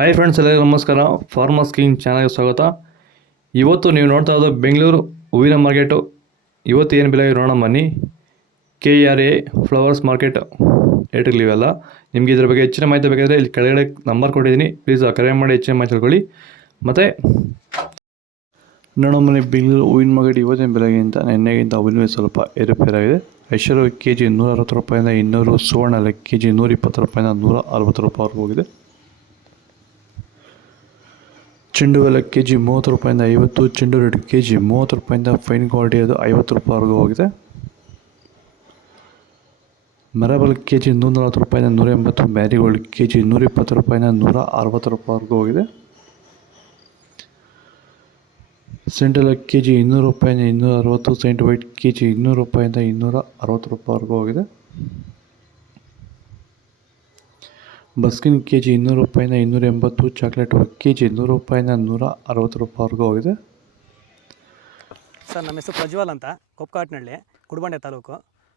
Hi friends, ಎಲ್ಲರಿಗೂ ನಮಸ್ಕಾರ. Farmers king ಚಾನಲ್ಗೆ ಸ್ವಾಗತ. ಇವತ್ತು ನೀವು ನೋಡ್ತಾ ಇರೋದು ಬೆಂಗಳೂರು ಹೂವಿನ ಮಾರ್ಕೆಟು. ಇವತ್ತು ಏನು ಬೆಲೆ ನೋಡೋಣ ಬನ್ನಿ. KRA ಫ್ಲವರ್ಸ್ ಮಾರ್ಕೆಟ್ ರೇಟ್ಗಳಿವೆಲ್ಲ. ನಿಮಗೆ ಇದ್ರ ಬಗ್ಗೆ ಹೆಚ್ಚಿನ ಮಾಹಿತಿ ಬೇಕಾದರೆ ಇಲ್ಲಿ ಕೆಳಗಡೆ ನಂಬರ್ ಕೊಟ್ಟಿದ್ದೀನಿ, ಪ್ಲೀಸ್ ಕರೆ ಮಾಡಿ ಹೆಚ್ಚಿನ ಮಾಹಿತಿ ತಿಳ್ಕೊಳ್ಳಿ. ಮತ್ತು ನೋಡೋ ಮನೆ ಬೆಂಗಳೂರು ಹೂವಿನ ಮಾರ್ಕೆಟ್ ಇವತ್ತಿನ ಬೆಲೆಗಿಂತ ನಿನ್ನೆಗಿಂತ ಹೂವಿನ ಸ್ವಲ್ಪ ಏರುಪೇರಾಗಿದೆ. ಐಶ್ವರ್ಯ ಕೆಜಿ 160 ರೂಪಾಯಿಂದ 200, ಸುವರ್ಣ ಕೆಜಿ 120 ರೂಪಾಯಿಂದ 160 ರೂಪಾಯಿವರೆಗೂ ಹೋಗಿದೆ. ಚೆಂಡು ಎಲ್ಲ ಕೆಜಿ 30 ರೂಪಾಯಿಂದ 50, ಚೆಂಡು ರೆಡ್ ಕೆಜಿ 30 ರೂಪಾಯಿಂದ ಫೈನ್ ಕ್ವಾಲಿಟಿ ಅದು 50 ರೂಪಾಯಿವರೆಗೂ ಹೋಗಿದೆ. ಮೆರಬಲ್ ಕೆಜಿ 140 ರೂಪಾಯಿಂದ 180, ಮ್ಯಾರಿಗೋಲ್ಡ್ ಕೆಜಿ 120 ರೂಪಾಯಿಂದ 160 ರೂಪಾಯಿವರೆಗೂ ಹೋಗಿದೆ. ಸೆಂಟೆಲ್ಲ ಕೆಜಿ 200 ರೂಪಾಯಿಂದ 260, ಸೆಂಟ್ ವೈಟ್ ಕೆಜಿ 200 ರೂಪಾಯಿಂದ 260 ರೂಪಾಯಿವರೆಗೂ ಹೋಗಿದೆ. ಬಸ್ಕಿನ್ ಕೆಜಿ 200 ರೂಪಾಯಿಂದ 280, ಚಾಕ್ಲೇಟ್ ಕೆಜಿ 100 ರೂಪಾಯಿಂದ 160 ರೂಪಾಯಿವರೆಗೂ ಹೋಗಿದೆ. ಸರ್, ನಮ್ಮ ಹೆಸರು ಪ್ರಜ್ವಲ್ ಅಂತ, ಕೊಪ್ಕಾಟ್ನಹಳ್ಳಿ, ಕುಡಬಂಡೆ ತಾಲೂಕು.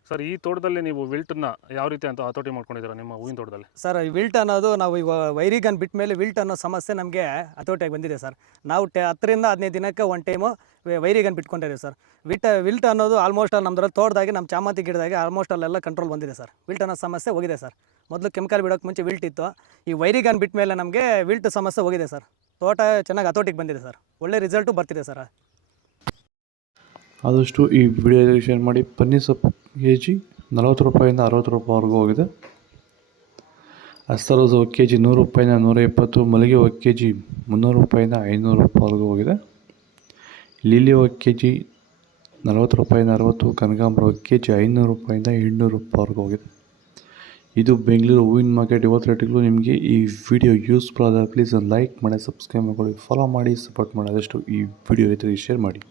ಸರ್, ಈ ತೋಟದಲ್ಲಿ ನೀವು ವಿಲ್ಟನ್ನ ಯಾವ ರೀತಿ ಅಂತ ಹತೋಟಿ ಮಾಡ್ಕೊಂಡಿದ್ದೀರಾ ನಿಮ್ಮ ಹೂವಿನ ತೋಟದಲ್ಲಿ? ಸರ್, ಈ ವಿಲ್ಟ್ ಅನ್ನೋದು ನಾವು ಈಗ ವೈರಿಗನ್ ಬಿಟ್ಟ ಮೇಲೆ ವಿಲ್ಟ್ ಅನ್ನೋ ಸಮಸ್ಯೆ ನಮಗೆ ಹತೋಟಿಯಾಗಿ ಬಂದಿದೆ ಸರ್. ನಾವು 10ರಿಂದ 15 ದಿನಕ್ಕೆ ಒಂದು ಟೈಮು ವೈರಿಗನ್ ಬಿಟ್ಕೊಂಡಿದ್ದೀವಿ ಸರ್. ವಿಲ್ಟ್ ಅನ್ನೋದು ಆಲ್ಮೋಸ್ಟ್ ನಮ್ಮದ್ರಲ್ಲಿ ತೋಟದಾಗಿ ನಮ್ಮ ಚಾಮಂತಿ ಗಿಡದಾಗೆ ಆಲ್ಮೋಸ್ಟ್ ಅಲ್ಲೆಲ್ಲ ಕಂಟ್ರೋಲ್ ಬಂದಿದೆ ಸರ್. ವಿಲ್ಟ್ ಅನ್ನೋ ಸಮಸ್ಯೆ ಹೋಗಿದೆ ಸರ್. ಮೊದಲು ಕೆಮಿಕಲ್ ಬಿಡೋಕ್ಕೆ ಮುಂಚೆ ವಿಲ್ಟ್ ಇತ್ತು. ಈ ವೈರಿಗನ್ ಬಿಟ್ಟ ಮೇಲೆ ನಮಗೆ ವಿಲ್ಟ್ ಸಮಸ್ಯೆ ಹೋಗಿದೆ ಸರ್. ತೋಟ ಚೆನ್ನಾಗಿ ಹತೋಟಿಗೆ ಬಂದಿದೆ ಸರ್. ಒಳ್ಳೆ ರಿಸಲ್ಟು ಬರ್ತಿದೆ ಸರ್. ಆದಷ್ಟು ಈ ವಿಡಿಯೋ ಶೇರ್ ಮಾಡಿ. ಪನ್ನೀರ್ ಸೊಪ್ಪು ಕೆಜಿ 40 ರೂಪಾಯಿಂದ 60 ರೂಪಾಯಿವರೆಗೂ ಹೋಗಿದೆ. ಅಸ್ತರೋಸು ಕೆಜಿ 100 ರೂಪಾಯಿಂದ 120, ಮಲ್ಲಿಗೆ ಹೂವು ಕೆಜಿ 300 ರೂಪಾಯಿಂದ 500 ರೂಪಾಯಿವರೆಗೂ ಹೋಗಿದೆ. ಲಿಲಿ ಹೂವು ಕೆಜಿ 40 ರೂಪಾಯಿಂದ 60, ಕನಕಾಂಬರ ಕೆಜಿ 500 ರೂಪಾಯಿಂದ 800 ರೂಪಾಯಿವರೆಗೂ ಹೋಗಿದೆ. ಇದು ಬೆಂಗಳೂರು ಹೂವಿನ ಮಾರ್ಕೆಟ್ ಇವತ್ತು ರೇಟ್ಗಳು. ನಿಮಗೆ ಈ ವಿಡಿಯೋ ಯೂಸ್ಫುಲ್ ಆದರೆ ಪ್ಲೀಸ್ ಲೈಕ್ ಮಾಡಿ, ಸಬ್ಸ್ಕ್ರೈಬ್ ಮಾಡ್ಕೊಳ್ಳಿ, ಫಾಲೋ ಮಾಡಿ, ಸಪೋರ್ಟ್ ಮಾಡಿ. ಆದಷ್ಟು ಈ ವಿಡಿಯೋ ರೈತರಿಗೆ ಶೇರ್ ಮಾಡಿ.